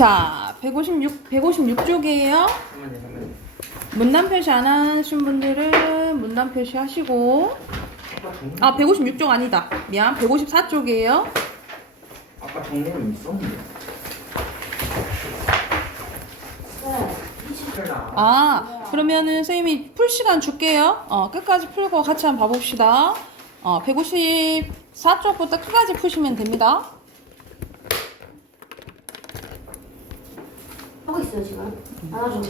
자, 156쪽이에요. 잠깐만요. 문단 표시 안 하신 분들은 문단 표시 하시고. 아, 156쪽 아니다. 미안. 154쪽이에요. 아까 정리는 있었는데. 아, 그러면은 선생님이 풀 시간 줄게요. 끝까지 풀고 같이 한번 봐봅시다. 154쪽부터 끝까지 푸시면 됩니다. 하고 있어요 지금. 안 하죠.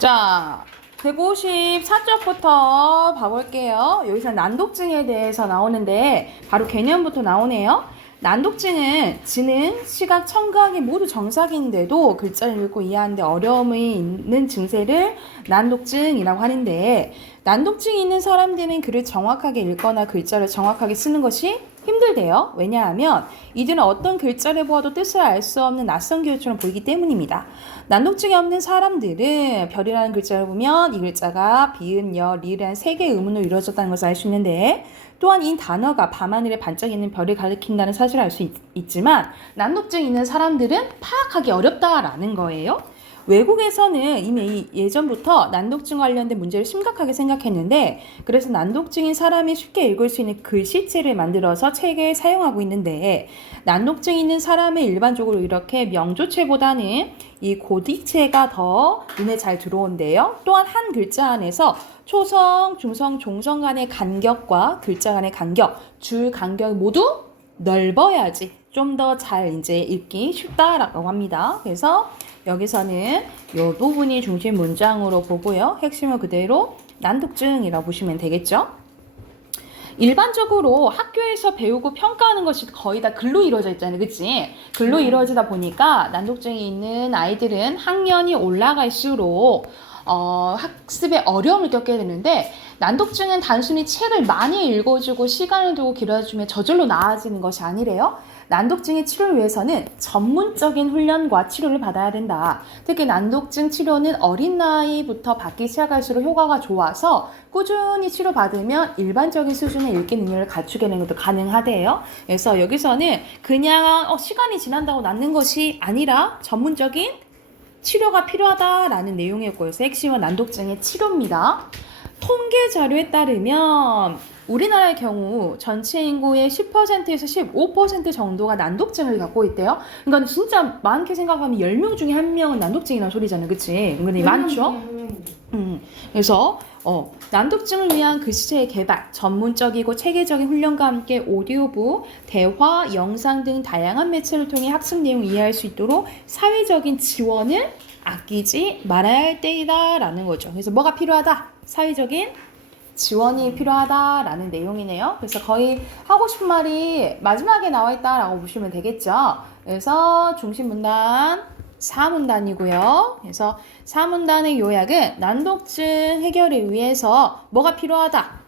자, 154쪽부터 봐볼게요. 여기서 난독증에 대해서 나오는데 바로 개념부터 나오네요. 난독증은 지능, 시각, 청각이 모두 정상인데도 글자를 읽고 이해하는데 어려움이 있는 증세를 난독증이라고 하는데, 난독증이 있는 사람들은 글을 정확하게 읽거나 글자를 정확하게 쓰는 것이 힘들대요. 왜냐하면 이들은 어떤 글자를 보아도 뜻을 알 수 없는 낯선 기호처럼 보이기 때문입니다. 난독증이 없는 사람들은 별이라는 글자를 보면 이 글자가 비읍, 여, 리라는 세 개의 의문으로 이루어졌다는 것을 알 수 있는데, 또한 이 단어가 밤하늘에 반짝이는 별을 가리킨다는 사실을 알 수 있지만 난독증이 있는 사람들은 파악하기 어렵다라는 거예요. 외국에서는 이미 예전부터 난독증 관련된 문제를 심각하게 생각했는데, 그래서 난독증인 사람이 쉽게 읽을 수 있는 글씨체를 만들어서 책에 사용하고 있는데, 난독증 있는 사람은 일반적으로 이렇게 명조체보다는 이 고딕체가 더 눈에 잘 들어온대요. 또한 한 글자 안에서 초성, 중성, 종성 간의 간격과 글자 간의 간격, 줄 간격 모두 넓어야지 좀 더 잘 이제 읽기 쉽다라고 합니다. 그래서 여기서는 이 부분이 중심 문장으로 보고요. 핵심은 그대로 난독증이라고 보시면 되겠죠. 일반적으로 학교에서 배우고 평가하는 것이 거의 다 글로 이루어져 있잖아요. 그치? 글로 이루어지다 보니까 난독증이 있는 아이들은 학년이 올라갈수록 학습에 어려움을 겪게 되는데, 난독증은 단순히 책을 많이 읽어주고 시간을 두고 길어주면 저절로 나아지는 것이 아니래요. 난독증의 치료를 위해서는 전문적인 훈련과 치료를 받아야 된다. 특히 난독증 치료는 어린 나이부터 받기 시작할수록 효과가 좋아서 꾸준히 치료받으면 일반적인 수준의 읽기 능력을 갖추게 되는 것도 가능하대요. 그래서 여기서는 그냥 시간이 지난다고 낫는 것이 아니라 전문적인 치료가 필요하다라는 내용이었고, 그래서 핵심은 난독증의 치료입니다. 통계 자료에 따르면 우리나라의 경우 전체 인구의 10%에서 15% 정도가 난독증을 갖고 있대요. 그러니까 진짜 많게 생각하면 10명 중에 1명은 난독증이라는 소리잖아요. 그치? 은근히 많죠? 그래서 난독증을 위한 글씨체의 개발, 전문적이고 체계적인 훈련과 함께 오디오북, 대화, 영상 등 다양한 매체를 통해 학습 내용을 이해할 수 있도록 사회적인 지원을 아끼지 말아야 할 때이다 라는 거죠. 그래서 뭐가 필요하다? 사회적인 지원이 필요하다라는 내용이네요. 그래서 거의 하고 싶은 말이 마지막에 나와 있다라고 보시면 되겠죠. 그래서 중심 문단 4문단이고요. 그래서 4문단의 요약은 난독증 해결을 위해서 뭐가 필요하다?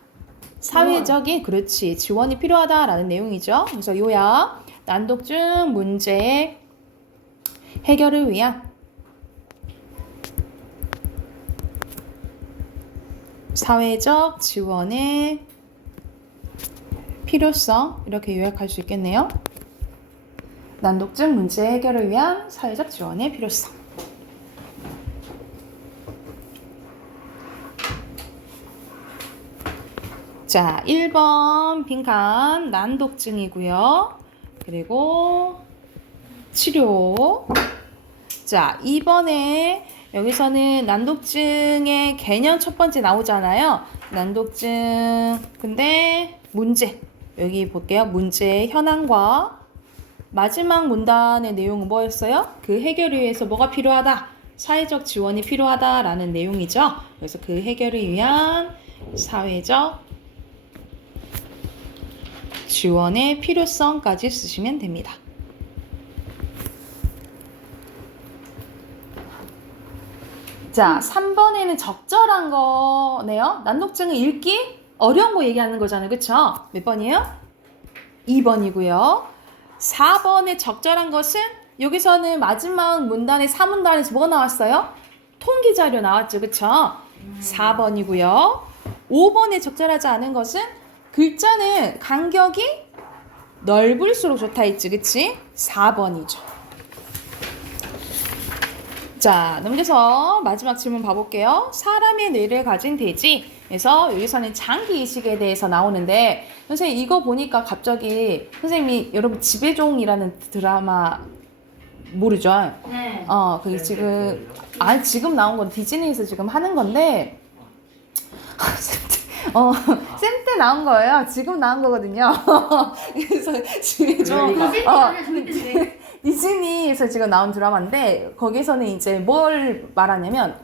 사회적인, 그렇지, 지원이 필요하다라는 내용이죠. 그래서 요약, 난독증 문제 해결을 위한 사회적 지원의 필요성, 이렇게 요약할 수 있겠네요. 난독증 문제 해결을 위한 사회적 지원의 필요성. 자, 1번 빈칸 난독증이고요. 그리고 치료. 자, 2번에 여기서는 난독증의 개념 첫 번째 나오잖아요. 난독증, 근데 문제. 여기 볼게요. 문제 현황과 마지막 문단의 내용은 뭐였어요? 그 해결을 위해서 뭐가 필요하다? 사회적 지원이 필요하다라는 내용이죠. 그래서 그 해결을 위한 사회적 지원의 필요성까지 쓰시면 됩니다. 자, 3번에는 적절한 거네요. 난독증은 읽기 어려운 거 얘기하는 거잖아요. 그쵸? 몇 번이에요? 2번이고요. 4번에 적절한 것은 여기서는 마지막 문단의 4문단에서 뭐가 나왔어요? 통계 자료 나왔죠. 그쵸? 4번이고요. 5번에 적절하지 않은 것은 글자는 간격이 넓을수록 좋다 했지. 그치? 4번이죠. 자, 넘겨서 마지막 질문 봐볼게요. 사람의 뇌를 가진 돼지에서 여기서는 장기 이식에 대해서 나오는데 선생님 이거 보니까 갑자기 선생님이 여러분 지배종이라는 드라마 모르죠? 네. 그게 지금 지금 나온 건 디즈니에서 지금 하는 건데 쌤 때 나온 거예요. 지금 나온 거거든요. 그래서 지배종 디즈니에서 지금 나온 드라마인데 거기서는 이제 뭘 말하냐면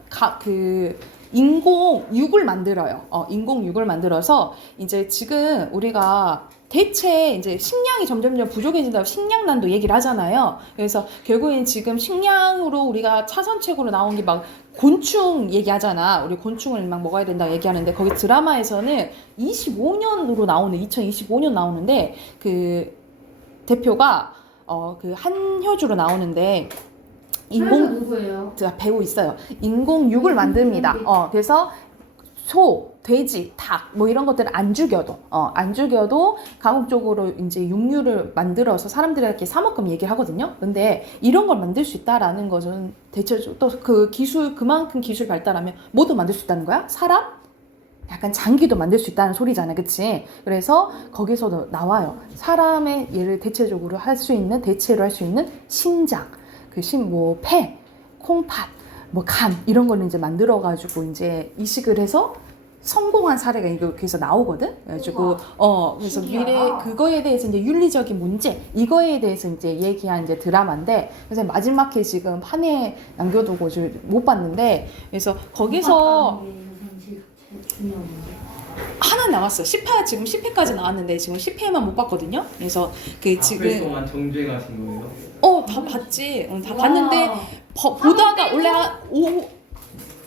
인공육을 만들어요. 인공육을 만들어서 이제 지금 우리가 대체 이제 식량이 점점점 부족해진다고 식량난도 얘기를 하잖아요. 그래서 결국엔 지금 식량으로 우리가 차선책으로 나온 게 막 곤충 얘기하잖아. 우리 곤충을 막 먹어야 된다고 얘기하는데 거기 드라마에서는 25년으로 나오는 2025년 나오는데 그 대표가 그 한효주로 나오는데 누구예요? 배우 있어요. 인공육을 만듭니다. 그래서 소, 돼지, 닭, 뭐 이런 것들을 안 죽여도 가급적으로 이제 육류를 만들어서 사람들에게 사 먹끔 얘기를 하거든요. 근데 이런 걸 만들 수 있다라는 것은 대체적으로 또 그 기술, 그만큼 기술 발달하면 뭐도 만들 수 있다는 거야? 사람? 약간 장기도 만들 수 있다는 소리잖아, 그치? 그래서 거기서도 나와요. 사람의 얘를 대체로 할 수 있는 신장, 폐, 콩팥, 간 이런 거는 이제 만들어가지고 이제 이식을 해서 성공한 사례가 여기서 나오거든. 그래가지고 그래서 미래 그거에 대해서 이제 윤리적인 문제 이거에 대해서 이제 얘기한 이제 드라마인데 그래서 마지막에 지금 판에 남겨두고 못 봤는데 그래서 거기서 하나 나왔어. 10화 지금 10회까지 나왔는데 지금 10회만 못 봤거든요. 그래서 그 지금 하루 동안 정주행 하신 거예요? 다 봤지. 다 봤는데 보다가 원래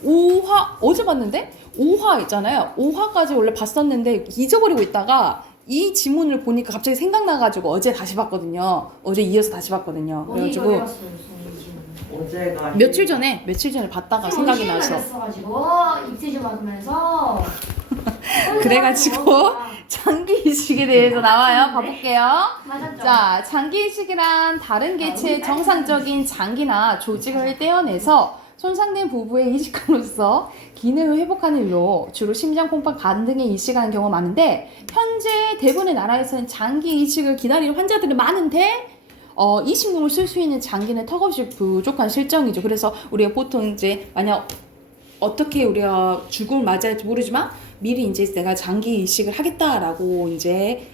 5화 어제 봤는데 5화 있잖아요. 5화까지 원래 봤었는데 잊어버리고 있다가 이 지문을 보니까 갑자기 생각나가지고 어제 다시 봤거든요. 어제 이어서 다시 봤거든요. 그래가지고 어제가 며칠 전에 봤다가 생각이 나서 했어가지고 입시지 받으면서 그래가지고 장기 이식에 대해서 나와요. 봐볼게요. 맞았죠? 자, 장기 이식이란 다른 개체의 정상적인 장기나 조직을 떼어내서 손상된 부부의 이식함으로써 기능을 회복하는 일로 주로 심장, 콩팥, 간 등에 이식하는 경우가 많은데 현재 대부분의 나라에서는 장기 이식을 기다리는 환자들이 많은데 이식용을 쓸 수 있는 장기는 턱없이 부족한 실정이죠. 그래서 우리가 보통 이제 만약 어떻게 우리가 죽음을 맞이할지 모르지만 미리 이제 내가 장기 이식을 하겠다라고 이제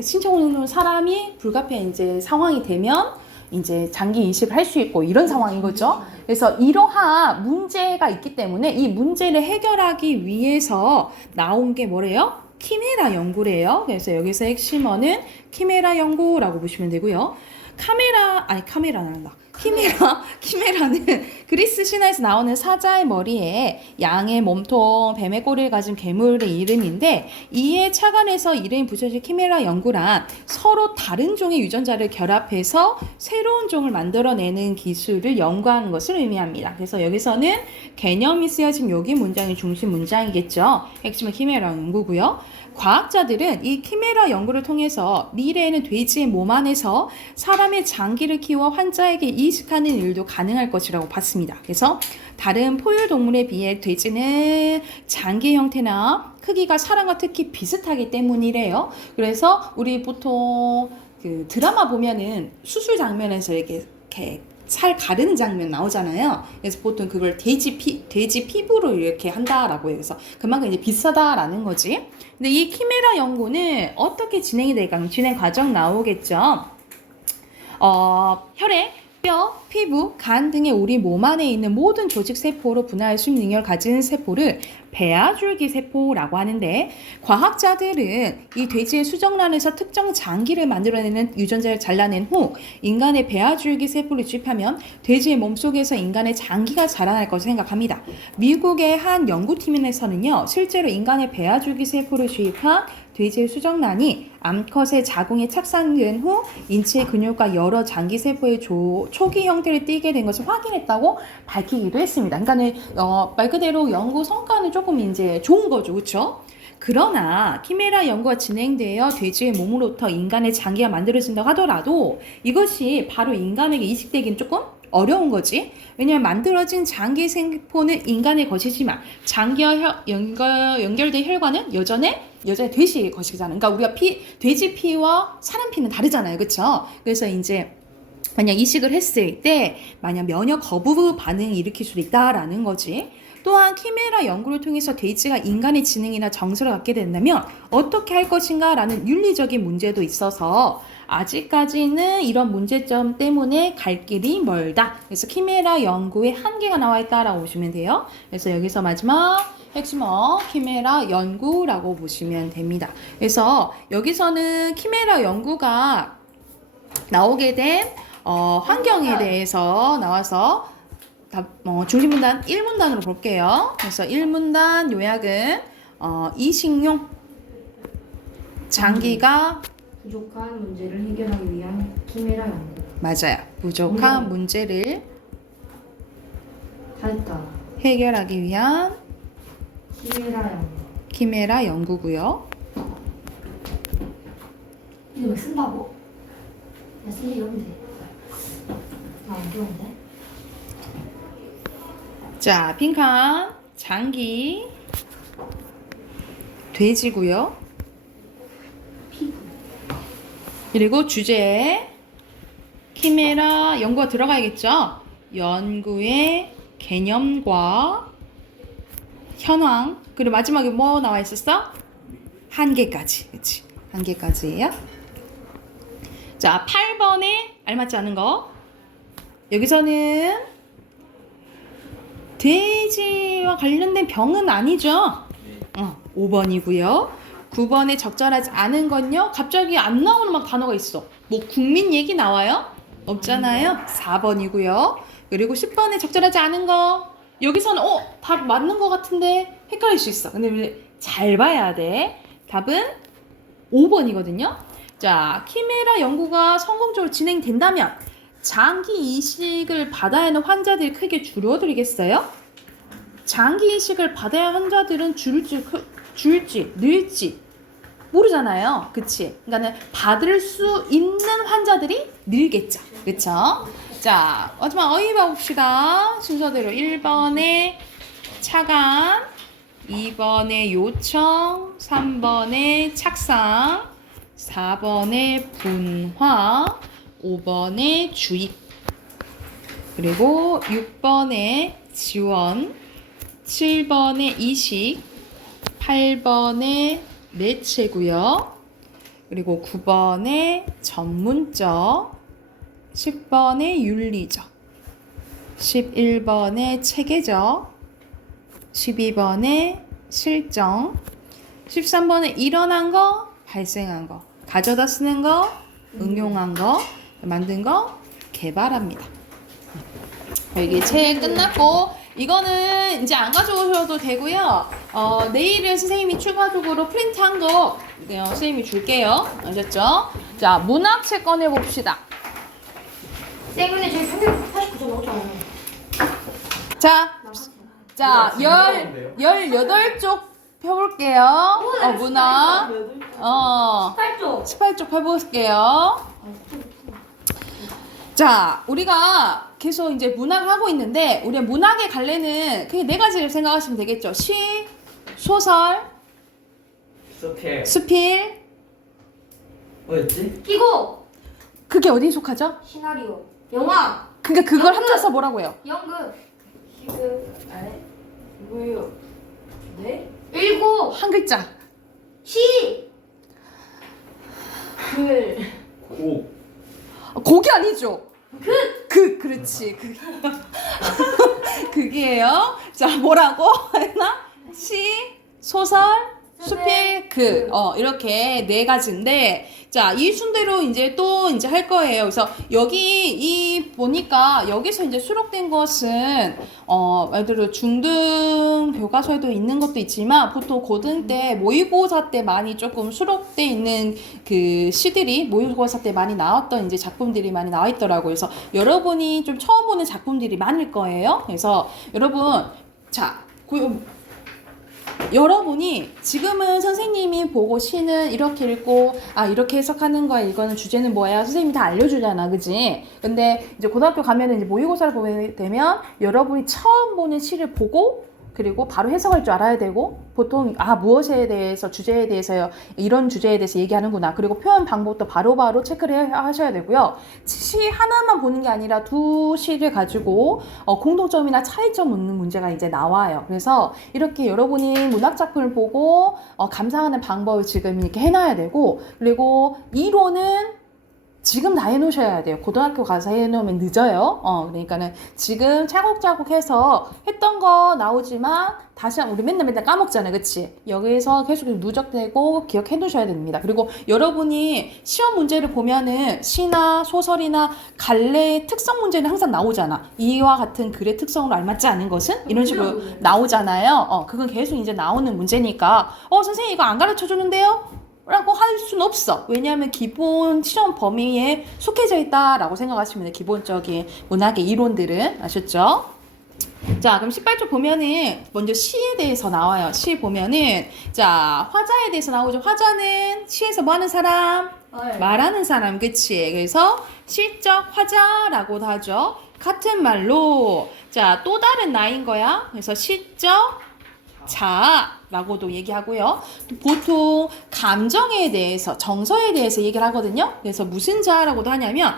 신청하는 사람이 불가피한 이제 상황이 되면 이제 장기 이식을 할 수 있고 이런 상황인 거죠. 그래서 이러한 문제가 있기 때문에 이 문제를 해결하기 위해서 나온 게 뭐래요? 키메라 연구래요. 그래서 여기서 핵심어는 키메라 연구라고 보시면 되고요. 키메라는 그리스 신화에서 나오는 사자의 머리에 양의 몸통, 뱀의 꼬리를 가진 괴물의 이름인데 이에 착안해서 이름이 붙여진 키메라 연구란 서로 다른 종의 유전자를 결합해서 새로운 종을 만들어내는 기술을 연구하는 것을 의미합니다. 그래서 여기서는 개념이 쓰여진 여기 문장이 중심 문장이겠죠. 핵심은 키메라 연구고요. 과학자들은 이 키메라 연구를 통해서 미래에는 돼지의 몸 안에서 사람의 장기를 키워 환자에게 이식하는 일도 가능할 것이라고 봤습니다. 그래서 다른 포유동물에 비해 돼지는 장기 형태나 크기가 사람과 특히 비슷하기 때문이래요. 그래서 우리 보통 그 드라마 보면은 수술 장면에서 이렇게 살 가르는 장면 나오잖아요. 그래서 보통 그걸 돼지 피부로 이렇게 한다라고 해요. 그래서 그만큼 이제 비싸다라는 거지. 근데 이 키메라 연구는 어떻게 진행이 될까? 진행 과정 나오겠죠. 혈액, 뼈, 피부, 간 등의 우리 몸 안에 있는 모든 조직 세포로 분해할 수 있는 능력을 가진 세포를 배아줄기 세포라고 하는데 과학자들은 이 돼지의 수정란에서 특정 장기를 만들어내는 유전자를 잘라낸 후 인간의 배아줄기 세포를 주입하면 돼지의 몸속에서 인간의 장기가 자라날 것을 생각합니다. 미국의 한 연구팀에서는요 실제로 인간의 배아줄기 세포를 주입한 돼지의 수정란이 암컷의 자궁에 착상된 후 인체 근육과 여러 장기 세포의 초기 형태를 띠게 된 것을 확인했다고 밝히기도 했습니다. 그러니까는 말 그대로 연구 성과는 조금 이제 좋은 거죠, 그렇죠? 그러나 키메라 연구가 진행되어 돼지의 몸으로부터 인간의 장기가 만들어진다고 하더라도 이것이 바로 인간에게 이식되기는 조금 어려운 거지. 왜냐하면 만들어진 장기 세포는 인간의 것이지만 장기와 연결된 혈관은 여전히 돼지의 것이잖아요. 그러니까 우리가 돼지 피와 사람 피는 다르잖아요. 그렇죠? 그래서 이제 만약 이식을 했을 때 만약 면역 거부 반응을 일으킬 수도 있다라는 거지. 또한 키메라 연구를 통해서 돼지가 인간의 지능이나 정서를 갖게 된다면 어떻게 할 것인가 라는 윤리적인 문제도 있어서 아직까지는 이런 문제점 때문에 갈 길이 멀다. 그래서 키메라 연구에 한계가 나와 있다라고 보시면 돼요. 그래서 여기서 마지막 핵심어 키메라 연구라고 보시면 됩니다. 그래서 여기서는 키메라 연구가 나오게 된 환경에 대해서 나와서 중심문단 1문단으로 볼게요. 그래서 1문단 요약은 이식용 장기가 부족한 문제를 해결하기 위한 키메라 연구. 맞아요. 부족한 문제를 다 했다. 해결하기 위한 키메라 연구. 키메라 연구고요. 이거 왜 쓴다고? 야, 쓸 일이 없는데. 나 어려운데? 자, 빈칸 장기 돼지고요. 피부. 그리고 주제 키메라 연구가 들어가야겠죠. 연구의 개념과 현황. 그리고 마지막에 뭐 나와 있었어? 한계까지. 그치? 한계까지예요. 자, 8번에 알맞지 않은 거. 여기서는 돼지와 관련된 병은 아니죠. 5번이고요. 9번에 적절하지 않은 건요. 갑자기 안 나오는 막 단어가 있어. 뭐 국민 얘기 나와요? 없잖아요. 4번이고요. 그리고 10번에 적절하지 않은 거. 여기서는 답 맞는 거 같은데 헷갈릴 수 있어. 근데 잘 봐야 돼. 답은 5번이거든요. 자, 키메라 연구가 성공적으로 진행된다면 장기 이식을 받아야 하는 환자들이 크게 줄어들겠어요? 장기 이식을 받아야 하는 환자들은 줄지 늘지 모르잖아요. 그치? 그러니까는 받을 수 있는 환자들이 늘겠죠. 그쵸? 자, 마지막 어휘 봐봅시다. 순서대로 1번에 차관, 2번에 요청, 3번에 착상, 4번에 분화, 5번에 주입, 그리고 6번에 지원, 7번에 이식, 8번에 매체고요. 그리고 9번에 전문적, 10번에 윤리적, 11번에 체계적, 12번에 실정, 13번에 일어난 거, 발생한 거, 가져다 쓰는 거, 응용한 거, 만든 거, 개발합니다. 여기 책 끝났고 이거는 이제 안 가져오셔도 되고요. 내일은 선생님이 추가적으로 프린트한 거 선생님이 줄게요. 아셨죠? 자, 문학책 꺼내봅시다. 쌤, 근데 저희 평균 89점 나오잖아요. 자, 18쪽 펴볼게요. 문학. 8점. 18쪽 펴볼게요. 자, 우리가 계속 이제 문학을 하고 있는데, 우리 문학의 갈래는 그냥 네 가지를 생각하시면 되겠죠. 시, 소설, 수필. 뭐였지? 기고. 그게 어디에 속하죠? 시나리오. 영화. 그러니까 그걸 연극. 합쳐서 뭐라고 해요? 연극. 아니 뭐예요? 네? 일곱. 한 글자. 시. 곡이 아니죠? 그렇지. 극이에요. 자, 뭐라고 했나? 시, 소설, 수필, 이렇게 네 가지인데, 자, 이 순대로 이제 또 이제 할 거예요. 그래서 여기 보니까 여기서 이제 수록된 것은, 말 그대로 중등 교과서에도 있는 것도 있지만, 보통 고등 때, 모의고사 때 많이 조금 수록돼 있는 그 시들이 모의고사 때 많이 나왔던 이제 작품들이 많이 나와 있더라고요. 그래서 여러분이 좀 처음 보는 작품들이 많을 거예요. 그래서 여러분, 자, 여러분이 지금은 선생님이 보고 시는 이렇게 읽고 이렇게 해석하는 거야 이거는 주제는 뭐야 선생님이 다 알려주잖아 그지? 근데 이제 고등학교 가면은 이제 모의고사를 보게 되면 여러분이 처음 보는 시를 보고 그리고 바로 해석할 줄 알아야 되고 보통 무엇에 대해서 주제에 대해서요 이런 주제에 대해서 얘기하는구나 그리고 표현 방법도 바로바로 체크를 하셔야 되고요 시 하나만 보는 게 아니라 두 시를 가지고 공통점이나 차이점 묻는 문제가 이제 나와요 그래서 이렇게 여러분이 문학 작품을 보고 감상하는 방법을 지금 이렇게 해놔야 되고 그리고 이론은 지금 다 해놓으셔야 돼요. 고등학교 가서 해놓으면 늦어요. 그러니까는 지금 차곡차곡 해서 했던 거 나오지만 다시 우리 맨날 까먹잖아요. 그치? 여기서 계속 누적되고 기억해 놓으셔야 됩니다. 그리고 여러분이 시험 문제를 보면은 시나 소설이나 갈래의 특성 문제는 항상 나오잖아. 이와 같은 글의 특성으로 알맞지 않은 것은? 이런 식으로 나오잖아요. 그건 계속 이제 나오는 문제니까 선생님 이거 안 가르쳐 주는데요? 라고 할 수는 없어. 왜냐하면 기본 시험 범위에 속해져 있다라고 생각하시면 돼요. 기본적인 문학의 이론들은. 아셨죠? 자, 그럼 18쪽 보면은 먼저 시에 대해서 나와요. 시 보면은 자, 화자에 대해서 나오죠. 화자는 시에서 뭐 하는 사람? 말하는 사람. 그치? 그래서 시적 화자라고도 하죠. 같은 말로 자, 또 다른 나인 거야. 그래서 시적 자라고도 얘기하고요. 보통 감정에 대해서 정서에 대해서 얘기를 하거든요. 그래서 무슨 자라고도 하냐면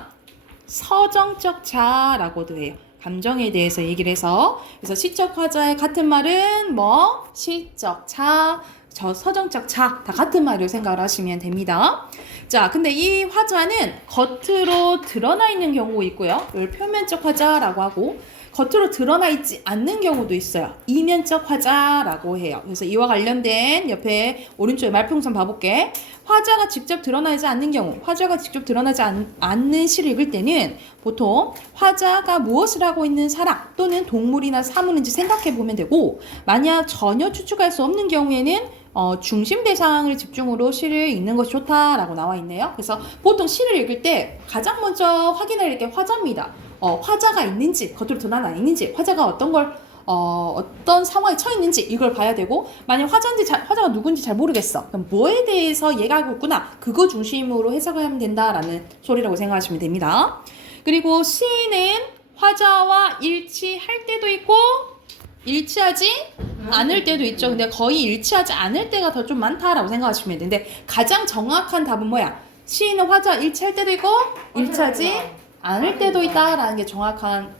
서정적 자라고도 해요. 감정에 대해서 얘기를 해서 그래서 시적 화자의 같은 말은 뭐 시적 자, 서정적 자 다 같은 말로 생각을 하시면 됩니다. 자, 근데 이 화자는 겉으로 드러나 있는 경우가 있고요. 이걸 표면적 화자라고 하고 겉으로 드러나 있지 않는 경우도 있어요. 이면적 화자라고 해요. 그래서 이와 관련된 옆에 오른쪽에 말풍선 봐볼게. 화자가 직접 드러나지 않는 경우, 화자가 직접 드러나지 않는 시를 읽을 때는 보통 화자가 무엇을 하고 있는 사람 또는 동물이나 사물인지 생각해 보면 되고 만약 전혀 추측할 수 없는 경우에는 중심 대상을 집중으로 시를 읽는 것이 좋다라고 나와 있네요. 그래서 보통 시를 읽을 때 가장 먼저 확인할 게 화자입니다. 화자가 있는지, 겉으로 드러나 있는지, 화자가 어떤 상황에 처해 있는지 이걸 봐야 되고 만약 화자가 누군지 잘 모르겠어. 그럼 뭐에 대해서 얘가 알고 있구나. 그거 중심으로 해석하면 된다라는 소리라고 생각하시면 됩니다. 그리고 시는 화자와 일치할 때도 있고 일치하지 않을 때도 있죠. 근데 거의 일치하지 않을 때가 더 좀 많다라고 생각하시면 돼요. 근데 가장 정확한 답은 뭐야? 시는 화자와 일치할 때도 있고 일치하지 않을 때도 있다라는 게 정확한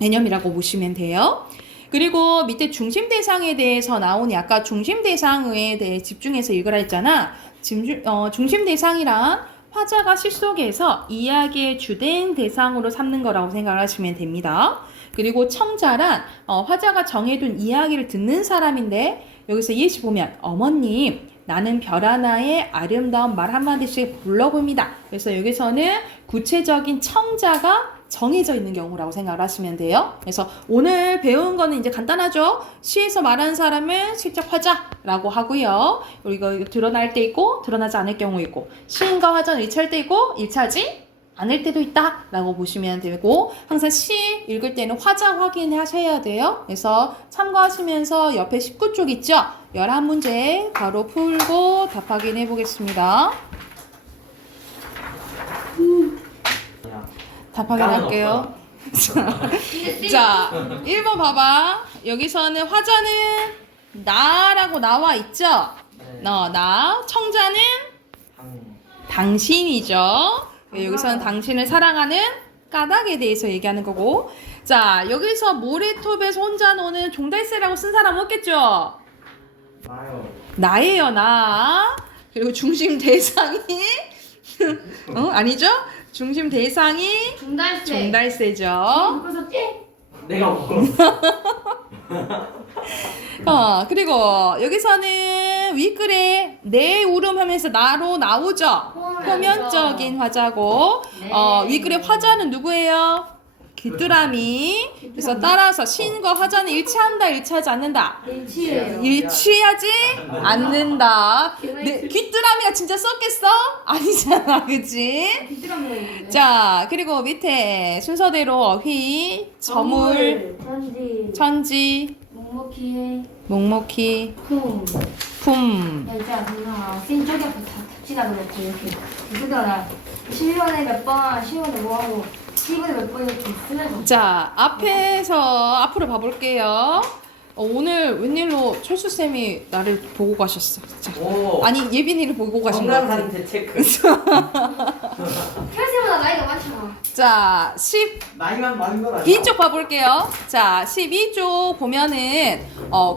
개념이라고 보시면 돼요. 그리고 밑에 중심 대상에 대해서 나오니 아까 중심 대상에 대해 집중해서 읽으라 했잖아. 중심 대상이란 화자가 시 속에서 이야기의 주된 대상으로 삼는 거라고 생각을 하시면 됩니다. 그리고 청자란 화자가 정해둔 이야기를 듣는 사람인데 여기서 예시 보면 어머님 나는 별 하나의 아름다운 말 한마디씩 불러봅니다. 그래서 여기서는 구체적인 청자가 정해져 있는 경우라고 생각을 하시면 돼요. 그래서 오늘 배운 거는 이제 간단하죠. 시에서 말하는 사람은 시적 화자라고 하고요. 이거 드러날 때 있고 드러나지 않을 경우 있고 시인과 화자는 일치할 때 있고 일치하지 않을 때도 있다 라고 보시면 되고 항상 시 읽을 때는 화자 확인하셔야 돼요. 그래서 참고하시면서 옆에 19쪽 있죠? 11문제 바로 풀고 답 확인해 보겠습니다. 답 확인할게요. 자, 1번 봐봐. 여기서는 화자는 나라고 나와 있죠? 나. 청자는 당신이죠. 여기서는 당신을 사랑하는 까닭에 대해서 얘기하는 거고 자 여기서 모래톱에서 혼자 노는 종달새라고 쓴 사람 없겠죠? 나예요 나. 그리고 중심 대상이 아니죠? 중심 대상이 종달새죠. 그래서 띵! 내가 먹었어. 그리고 여기서는 윗글에 내 울음 하면서 나로 나오죠. 표면적인 화자고 윗글에 화자는 누구예요? 귀뚜라미. 그래서 따라서 시인과 화자는 일치한다 일치하지 않는다? 일치해요. 일치하지 않는다. 귀뚜라미가 진짜 썼겠어? 아니잖아 그치? 귀뚜라미가 있는데. 자 그리고 밑에 순서대로 어휘, 저물, 천지, 천지, 묵묵히 쿵. 품. 야, 있잖아, 동영아. 쌤 저기 앞에 다 닥치다 그랬고, 이렇게. 그러잖아. 11번에 몇 번, 10번에 뭐 하고, 10번에 몇 번 이렇게 쓰면서. 자, 앞에서 앞으로 봐볼게요. 오늘 웬일로 철수 쌤이 나를 보고 가셨어. 자, 오. 아니 예빈이를 보고 가신 것 같아. 건강한 재체크. 혈세보다 나이가 많잖아. 자, 나이만 많은 건 아니야. 12쪽 봐볼게요. 자, 12쪽 보면은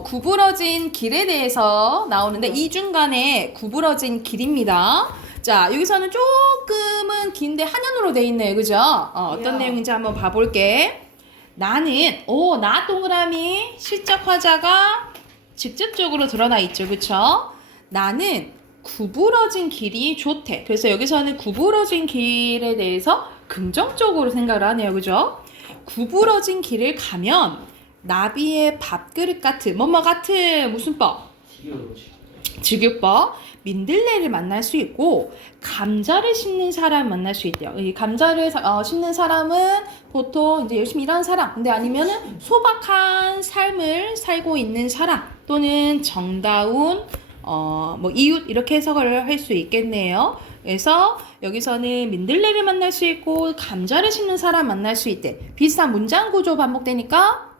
구부러진 길에 대해서 나오는데 이 중간에 구부러진 길입니다. 자, 여기서는 조금은 긴데 한연으로 돼 있네요. 그죠? 어떤 내용인지 한번 봐볼게. 나는 나 동그라미 실적 화자가 직접적으로 드러나 있죠. 그쵸? 나는 구부러진 길이 좋대. 그래서 여기서는 구부러진 길에 대해서 긍정적으로 생각을 하네요. 그죠? 구부러진 길을 가면 나비의 밥그릇 같은 뭐뭐 같은 무슨 법? 직유법 민들레를 만날 수 있고 감자를 심는 사람 만날 수 있대요. 이 감자를 심는 사람은 보통 이제 열심히 일하는 사람, 근데 아니면은 소박한 삶을 살고 있는 사람 또는 정다운 뭐 이웃 이렇게 해석을 할 수 있겠네요. 그래서 여기서는 민들레를 만날 수 있고 감자를 심는 사람 만날 수 있대. 비슷한 문장 구조 반복되니까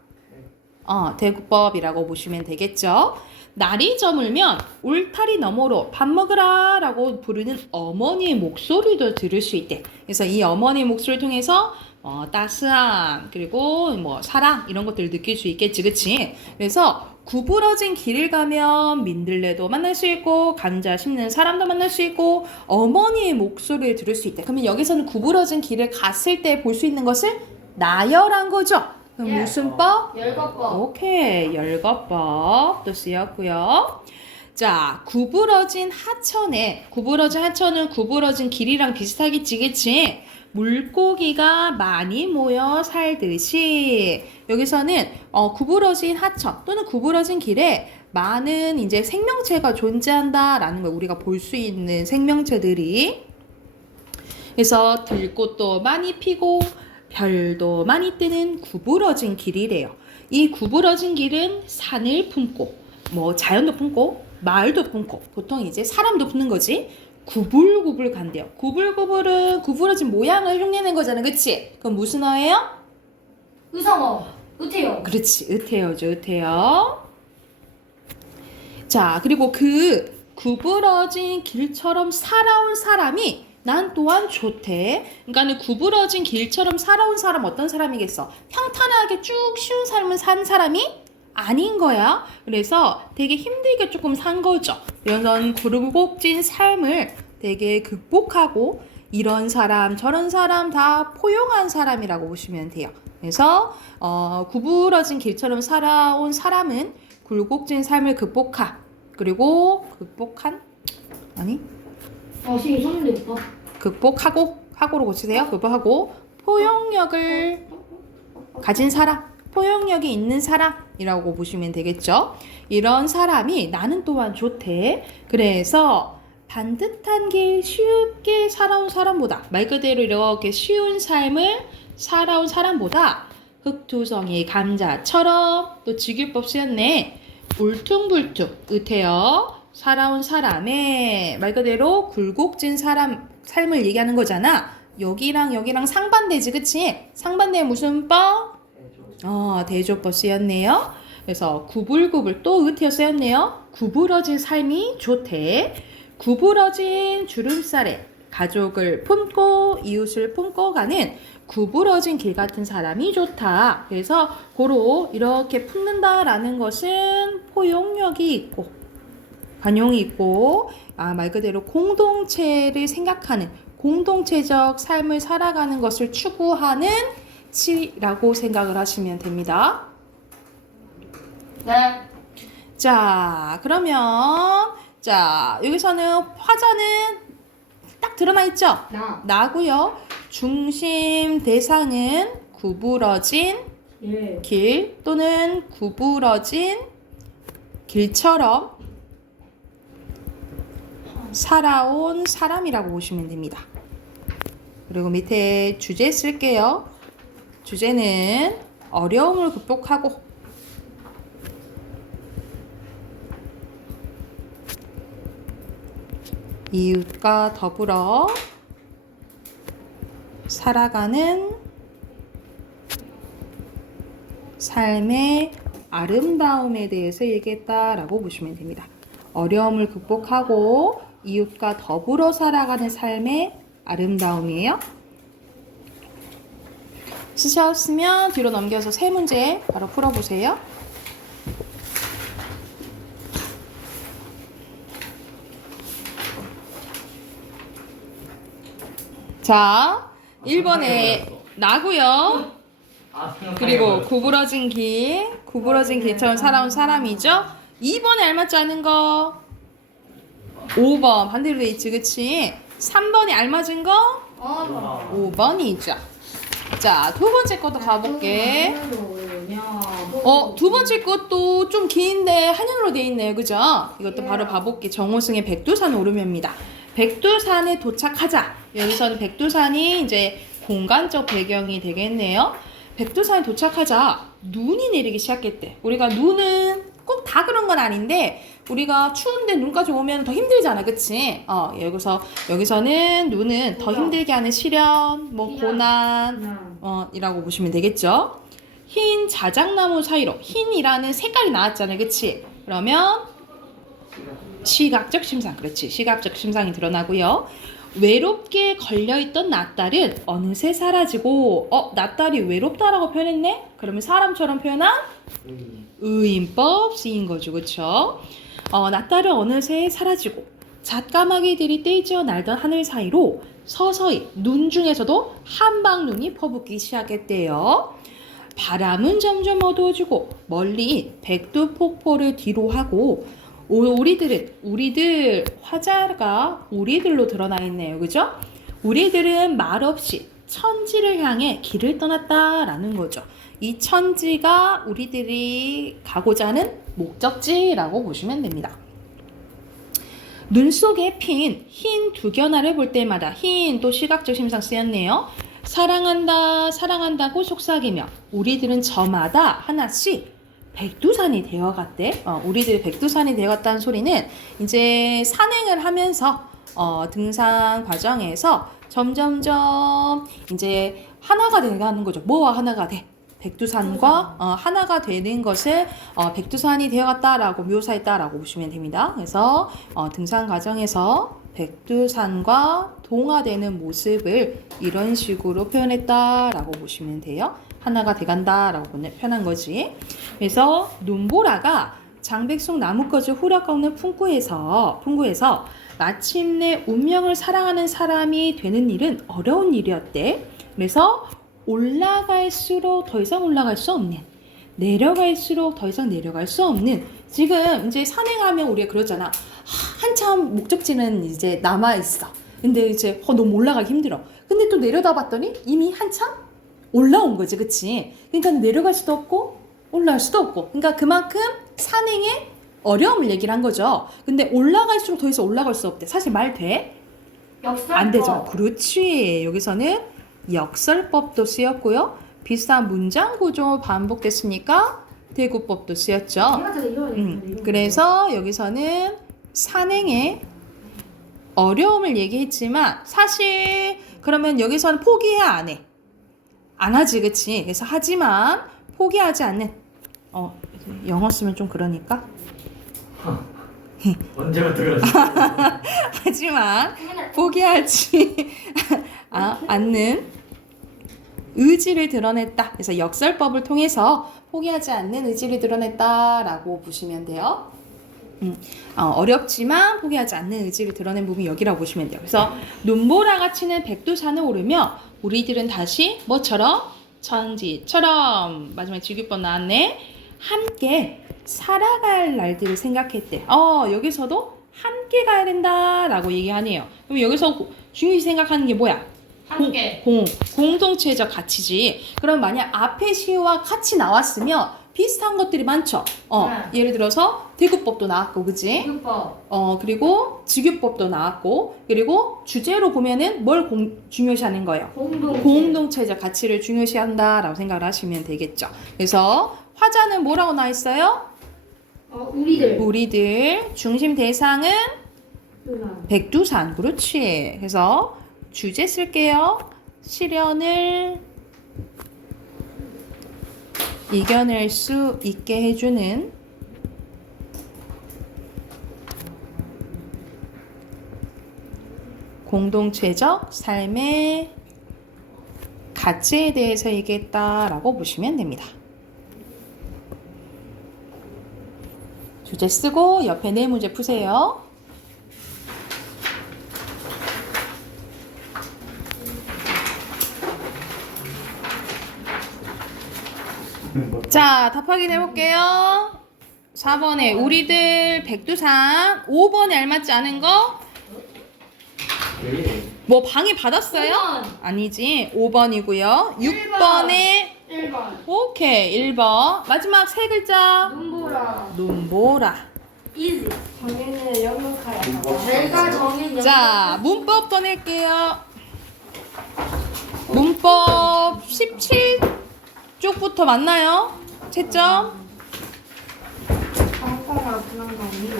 대구법이라고 보시면 되겠죠. 날이 저물면 울타리 너머로 밥 먹으라 라고 부르는 어머니의 목소리도 들을 수 있대. 그래서 이 어머니의 목소리를 통해서 따스함 그리고 뭐 사랑 이런 것들을 느낄 수 있겠지. 그치? 그래서 구부러진 길을 가면 민들레도 만날 수 있고 감자 심는 사람도 만날 수 있고 어머니의 목소리를 들을 수 있대. 그러면 여기서는 구부러진 길을 갔을 때 볼 수 있는 것을 나열한 거죠. 그럼 예. 무슨 법? 열거법. 오케이, 열거법도 쓰였고요. 자, 구부러진 하천은 구부러진 길이랑 비슷하겠지, 그치? 물고기가 많이 모여 살듯이 여기서는 구부러진 하천 또는 구부러진 길에 많은 이제 생명체가 존재한다라는 걸 우리가 볼 수 있는 생명체들이 그래서 들꽃도 많이 피고 별도 많이 뜨는 구부러진 길이래요. 이 구부러진 길은 산을 품고 뭐 자연도 품고 마을도 품고 보통 이제 사람도 품는 거지. 구불구불 간대요. 구불구불은 구부러진 모양을 흉내낸 거잖아. 그치? 그럼 무슨 어예요? 의성어. 의태어. 그렇지. 의태어죠. 의태어. 자, 그리고 그 구부러진 길처럼 살아온 사람이 난 또한 좋대. 그러니까 구부러진 길처럼 살아온 사람 어떤 사람이겠어? 평탄하게 쭉 쉬운 삶을 산 사람이 아닌 거야. 그래서 되게 힘들게 조금 산 거죠. 이런 굴곡진 삶을 되게 극복하고 이런 사람 저런 사람 다 포용한 사람이라고 보시면 돼요. 그래서 구부러진 길처럼 살아온 사람은 굴곡진 삶을 지금 썼는데 오빠. 극복하고로 고치세요. 극복하고 포용력을 가진 사람, 포용력이 있는 사람이라고 보시면 되겠죠. 이런 사람이 나는 또한 좋대. 그래서 반듯한 길 쉽게 살아온 사람보다 말 그대로 이렇게 쉬운 삶을 살아온 사람보다 흑투성이 감자처럼 또 직유법 쓰였네. 울퉁불퉁 의태어 살아온 사람의 말 그대로 굴곡진 사람 삶을 얘기하는 거잖아. 여기랑 상반되지, 그치? 상반되면 무슨 법? 대조법 쓰였네요. 그래서 구불구불 또 의태어 쓰였네요. 구부러진 삶이 좋대. 구부러진 주름살에 가족을 품고 이웃을 품고 가는 구부러진 길 같은 사람이 좋다. 그래서 고로 이렇게 품는다라는 것은 포용력이 있고 관용이 있고 말 그대로 공동체를 생각하는 공동체적 삶을 살아가는 것을 추구하는 치라고 생각을 하시면 됩니다. 네. 자, 그러면 여기서는 화자는 딱 드러나 있죠? 나고요. 중심 대상은 구부러진 길 또는 구부러진 길처럼 살아온 사람이라고 보시면 됩니다. 그리고 밑에 주제 쓸게요. 주제는 어려움을 극복하고 이웃과 더불어 살아가는 삶의 아름다움에 대해서 얘기했다라고 보시면 됩니다. 어려움을 극복하고 이웃과 더불어 살아가는 삶의 아름다움이에요. 쓰셨으면 뒤로 넘겨서 세 문제 바로 풀어보세요. 자, 1번에 나고요. 그리고 구부러진 길처럼 살아온 사람이죠. 2번에 알맞지 않은 거 5번 반대로 돼 있지, 그치? 3번에 알맞은 거 5번이죠. 자, 두 번째 것도 가볼게. 두 번째 것도 좀 긴데 한양으로 돼 있네요, 그죠? 이것도 바로 봐볼게. 정호승의 백두산 오르면입니다. 백두산에 도착하자. 여기서는 백두산이 이제 공간적 배경이 되겠네요. 백두산에 도착하자 눈이 내리기 시작했대. 우리가 눈은 꼭 다 그런 건 아닌데 우리가 추운데 눈까지 오면 더 힘들잖아, 그치? 여기서는 눈은 더 힘들게 하는 시련, 고난, 이라고 보시면 되겠죠. 흰 자작나무 사이로 흰이라는 색깔이 나왔잖아요, 그치? 그러면 시각적 심상, 그렇지? 시각적 심상이 드러나고요. 외롭게 걸려있던 낫달은 어느새 사라지고 낫달이 외롭다라고 표현했네? 그러면 사람처럼 표현한 의인법 쓰인 거죠, 그쵸? 낫달은 어느새 사라지고 잣가마귀들이 떼지어 날던 하늘 사이로 서서히 눈 중에서도 한방눈이 퍼붓기 시작했대요. 바람은 점점 어두워지고 멀리 백두폭포를 뒤로하고 우리들 화자가 우리들로 드러나 있네요, 그죠? 우리들은 말없이 천지를 향해 길을 떠났다라는 거죠. 이 천지가 우리들이 가고자 하는 목적지라고 보시면 됩니다. 눈 속에 핀 흰 두견아를 볼 때마다 흰 또 시각적 심상 쓰였네요. 사랑한다고 속삭이며 우리들은 저마다 하나씩 백두산이 되어갔대. 우리들이 백두산이 되어갔다는 소리는 이제 산행을 하면서 등산 과정에서 점점점 이제 하나가 되어가는 거죠. 뭐와 하나가 돼? 백두산과 하나가 되는 것을 백두산이 되어갔다라고 묘사했다라고 보시면 됩니다. 그래서 등산 과정에서 백두산과 동화되는 모습을 이런 식으로 표현했다라고 보시면 돼요. 하나가 돼간다라고 표현한 거지. 그래서 눈보라가 장백숙 나뭇가지 후려 꺾는 풍구에서 마침내 운명을 사랑하는 사람이 되는 일은 어려운 일이었대. 그래서 올라갈수록 더 이상 올라갈 수 없는, 내려갈수록 더 이상 내려갈 수 없는, 지금 이제 산행하면 우리가 그러잖아. 한참 목적지는 이제 남아있어. 근데 이제 너무 올라가기 힘들어. 근데 또 내려다 봤더니 이미 한참 올라온 거지, 그치? 그러니까 내려갈 수도 없고 올라갈 수도 없고, 그러니까 그만큼 산행의 어려움을 얘기를 한 거죠. 근데 올라갈수록 더 이상 올라갈 수 없대. 사실 말 돼? 안 되죠. 그렇지. 여기서는 역설법도 쓰였고요. 비슷한 문장 구조 반복됐으니까 대구법도 쓰였죠. 그래서 여기서는 산행의 어려움을 얘기했지만 사실 그러면 여기서는 포기해야 안 해? 안 하지, 그치? 그래서 하지만 포기하지 않는, 영어 쓰면 좀 그러니까. 언제부터 그러지? 하지만 포기하지 않는 의지를 드러냈다. 그래서 역설법을 통해서 포기하지 않는 의지를 드러냈다라고 보시면 돼요. 어렵지만 포기하지 않는 의지를 드러낸 부분이 여기라고 보시면 돼요. 그래서 눈보라가 치는 백두산을 오르며 우리들은 다시 뭐처럼? 천지처럼, 마지막에 지규법 나왔네. 함께 살아갈 날들을 생각했대. 여기서도 함께 가야 된다라고 얘기하네요. 그럼 여기서 중요시 생각하는 게 뭐야? 함께. 공동체적 가치지. 그럼 만약 앞에 시와 같이 나왔으면 비슷한 것들이 많죠. 예를 들어서 대구법도 나왔고, 그지? 그리고 직유법도 나왔고, 그리고 주제로 보면은 뭘 중요시하는 거예요? 공동체적 가치를 중요시한다라고 생각을 하시면 되겠죠. 그래서 화자는 뭐라고 나와 있어요? 우리들. 우리들. 중심 대상은 백두산. 백두산. 그렇지. 그래서 주제 쓸게요. 시련을 이겨낼 수 있게 해주는 공동체적 삶의 가치에 대해서 얘기했다라고 보시면 됩니다. 주제 쓰고 옆에 네 문제 푸세요. 자, 답 확인해 볼게요. 4번에 우리들 백두산, 5번에 알맞지 않은 거? 뭐 방해 받았어요? 5번. 아니지. 5번이고요. 6번에 1번. 오케이. 1번. 마지막 세 글자. 눈보라. 눈보라. 이지. 정인을 영역하라. 이거 내가 정인 자, 문법 꺼낼게요. 문법 17쪽부터 맞나요? 채점? 잠깐만 그런 거 아니에요?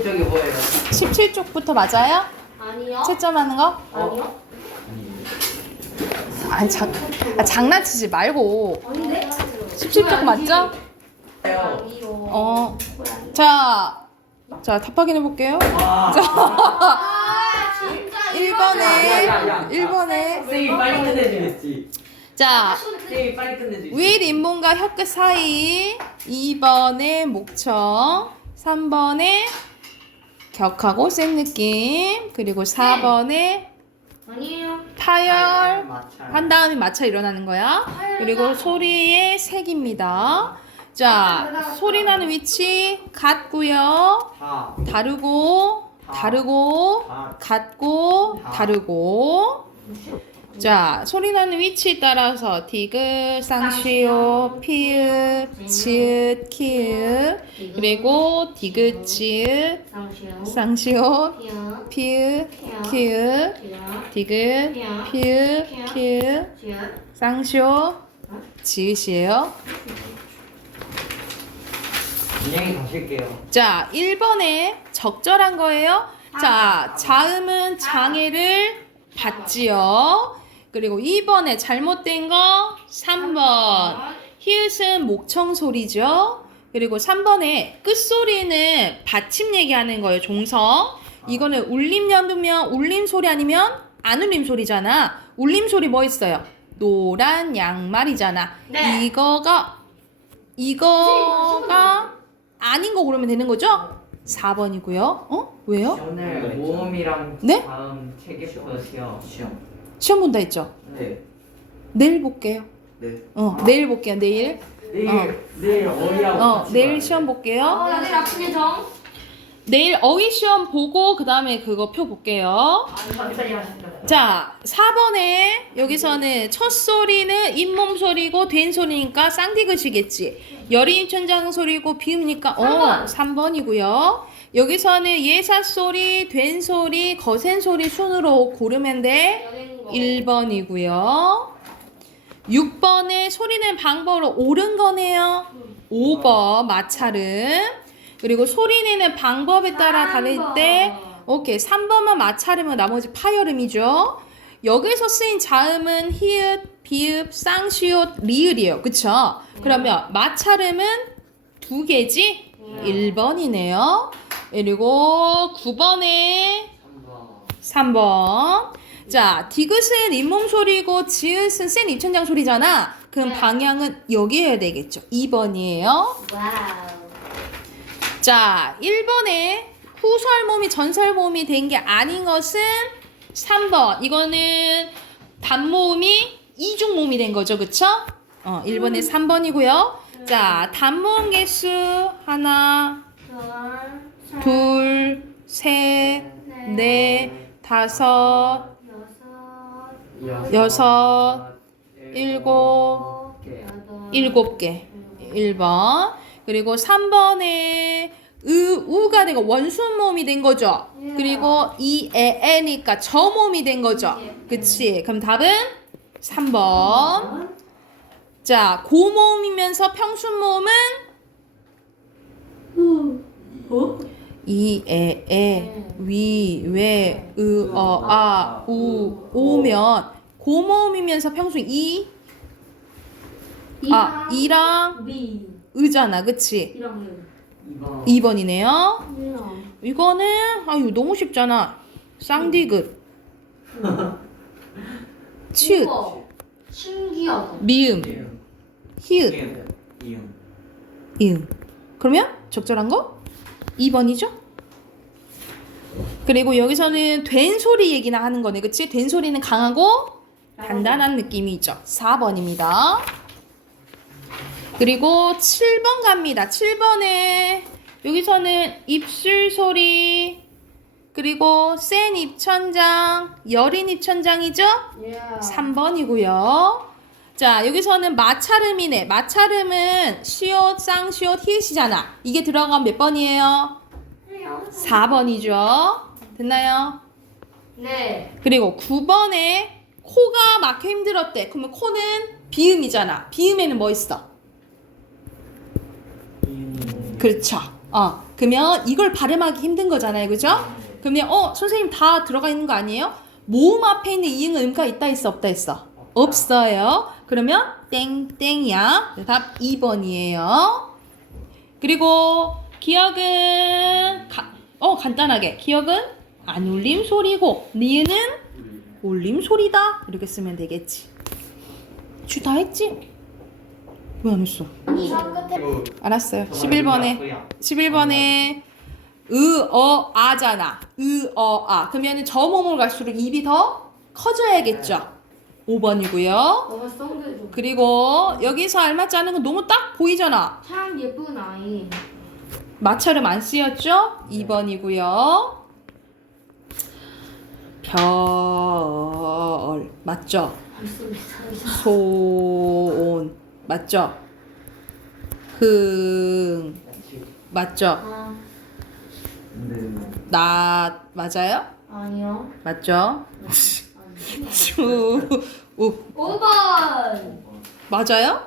이쪽이 뭐예요? 17쪽부터 맞아요? 아니요. 채점하는 거? 아니요. 아니, 장난치지 말고. 아닌데? 17쪽 맞죠? 아니요. 자, 답 확인해 볼게요. 와. 아 진짜 1번에, 1번에. 쌤이 빨리 끝내주겠지. 자, 쌤이 빨리 끝내주겠지. 윗 인문과 혀끝 사이. 2번에 목청. 3번에 격하고 센 느낌. 그리고 4번에 아니에요. 파열. 마찰. 한 다음에 마찰 일어나는 거야. 그리고 소리의 색입니다. 자, 소리 나는 위치 같고요. 다. 다르고, 다르고, 같고, 다르고. 자, 소리 나는 위치에 따라서 디귿, 쌍시오, 피읍, 지읒, 키읔. 그리고 디귿, 지읒, 상시요. 쌍시오, 피어. 피읍, 키읔. 피어. 디귿, 피읍, 키읔. 지어. 쌍시오, 지읒이에요. 진행이 가실게요. 자, 1번에 적절한 거예요. 자, 자음은 장애를 받지요. 그리고 2번에 잘못된 거 3번. 히읗은 목청 소리죠. 그리고 3번에 끝소리는 받침 얘기하는 거예요. 종성. 이거는 울림 연두면 울림 소리 아니면 안 울림 소리잖아. 울림 소리 뭐 있어요? 노란 양말이잖아. 네. 이거가 아닌 거 고르면 되는 거죠? 4번이고요. 어? 왜요? 오늘 모음이랑 네? 다음 책에 보세요. 시험. 시험 본다 했죠? 네. 내일 볼게요. 네. 내일 볼게요. 내일. 내일 어이하고 같이 내일 봐요. 시험 볼게요. 나 내일 아침에 정. 내일 어휘 시험 보고 그 다음에 그거 표 볼게요. 자, 4번에 여기서는 첫 소리는 잇몸 소리고 된 소리니까 쌍디귿이겠지. 열인 천장 소리고 비음이니까 3번이고요. 여기서는 예사 소리, 된 소리, 거센 소리 순으로 고르면 돼. 1번이고요. 6번에 소리는 방법으로 옳은 거네요. 5번 마찰음. 그리고 소리 내는 방법에 따라 다를 때 오케이 3번만 마찰음은 나머지 파열음이죠. 여기서 쓰인 자음은 히읗, 비읍, 쌍시옷, 리을이에요. 그쵸? 그러면 마찰음은 2개지? 1번이네요. 그리고 9번에 3번. 자, 디귿은 잇몸 소리고 지읒은 센 입천장 소리잖아. 그럼 방향은 여기여야 되겠죠. 2번이에요. 와우. 자, 1번에 후설모음이 전설모음이 된 게 아닌 것은 3번. 이거는 단모음이 이중모음이 된 거죠. 그쵸? 1번에 3번이고요. 자, 단모음 개수 하나, 둘, 셋, 넷, 다섯, 여섯, 일곱, 7개. 1번. 그리고 3번에 우가 되고 원순 모음이 된 거죠. 그리고 에니까 저 모음이 된 거죠. 그치? 그럼 답은 3번. 자, 고모음이면서 평순 모음은 이, 에, 위, 왜, 우, 오면 고모음이면서 평소 이랑 위 으잖아, 그치? 이랑 2번. 2번이네요. 이랑 이거는 아유 너무 쉽잖아. 쌍디귿, 치읓, 신기하다. 미음, 히읗, 이응. 이응. 그러면 적절한 거 2번이죠? 그리고 여기서는 된 소리 얘기나 하는 거네, 그치? 된 소리는 강하고 단단한 느낌이 있죠. 4번입니다. 그리고 7번 갑니다. 7번에 여기서는 입술 소리, 그리고 센 입천장, 여린 입천장이죠? 3번이고요. 자, 여기서는 마찰음이네. 마찰음은 시옷, 쌍시옷, 히읗이잖아. 이게 들어가면 몇 번이에요? 4번이죠. 됐나요? 네. 그리고 9번에 코가 막혀 힘들었대. 그러면 코는 비음이잖아. 비음에는 뭐 있어? 그렇죠. 그러면 이걸 발음하기 힘든 거잖아요. 그죠? 그러면 선생님 다 들어가 있는 거 아니에요? 모음 앞에 있는 이응은 음가 있다 있어 없다 있어? 없어요. 그러면 땡땡이야. 답 2번이에요. 그리고 기억은 간단하게 기억은 안 울림 소리고 니은은 울림 소리다. 이렇게 쓰면 되겠지. 다 했지? 왜 안 했어? 알았어요. 11번에 아잖아. 아. 그러면은 저 몸을 갈수록 입이 더 커져야겠죠. 5번이고요. 너가 썬데도 그리고 여기서 알맞지 않은 건 너무 딱 보이잖아. 참 예쁜 아이. 마찰음 안 쓰였죠? 2번이고요. 별 맞죠? 소온 맞죠? 흥 맞죠? 낮 맞아요? 아니요. 맞죠? 우 5번. 맞아요?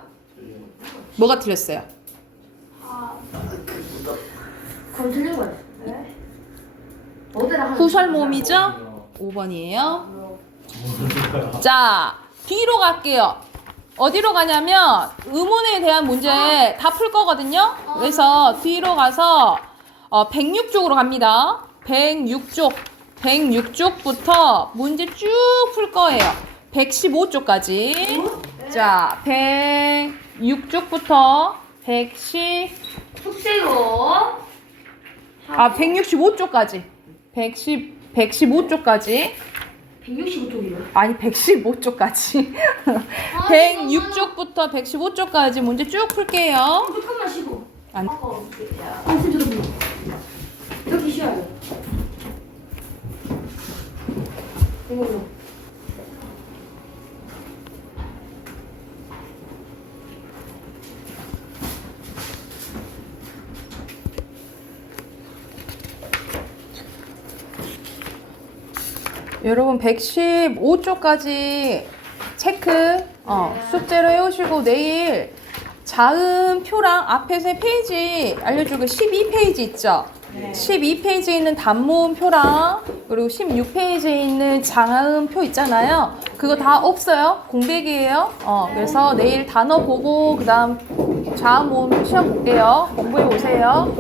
뭐가 틀렸어요? 그럼 틀린 거야. 네? 어디다 후설 모음이죠? 5번이에요. 자, 뒤로 갈게요. 어디로 가냐면 의문에 대한 문제 다 풀 거거든요. 그래서 뒤로 가서 106쪽으로 갑니다. 106쪽부터 문제 쭉 풀 거예요. 115쪽까지. 자, 106쪽부터 숙제로 165쪽까지. 115쪽까지. 165쪽이요. 아니 115쪽까지. 106쪽부터 115쪽까지 문제 쭉 풀게요. 조금만 쉬고. 안- 선생님 이렇게 쉬어요. 이걸로. 여러분 115쪽까지 체크 숙제로 해오시고 내일 자음 표랑 앞에서 페이지 알려주고 12페이지 있죠? 12페이지에 있는 단모음 표랑 그리고 16페이지에 있는 장음 표 있잖아요. 그거 다 없어요. 공백이에요. 그래서 내일 단어 보고 그 다음 자음 모음 시험 볼게요. 공부해 오세요.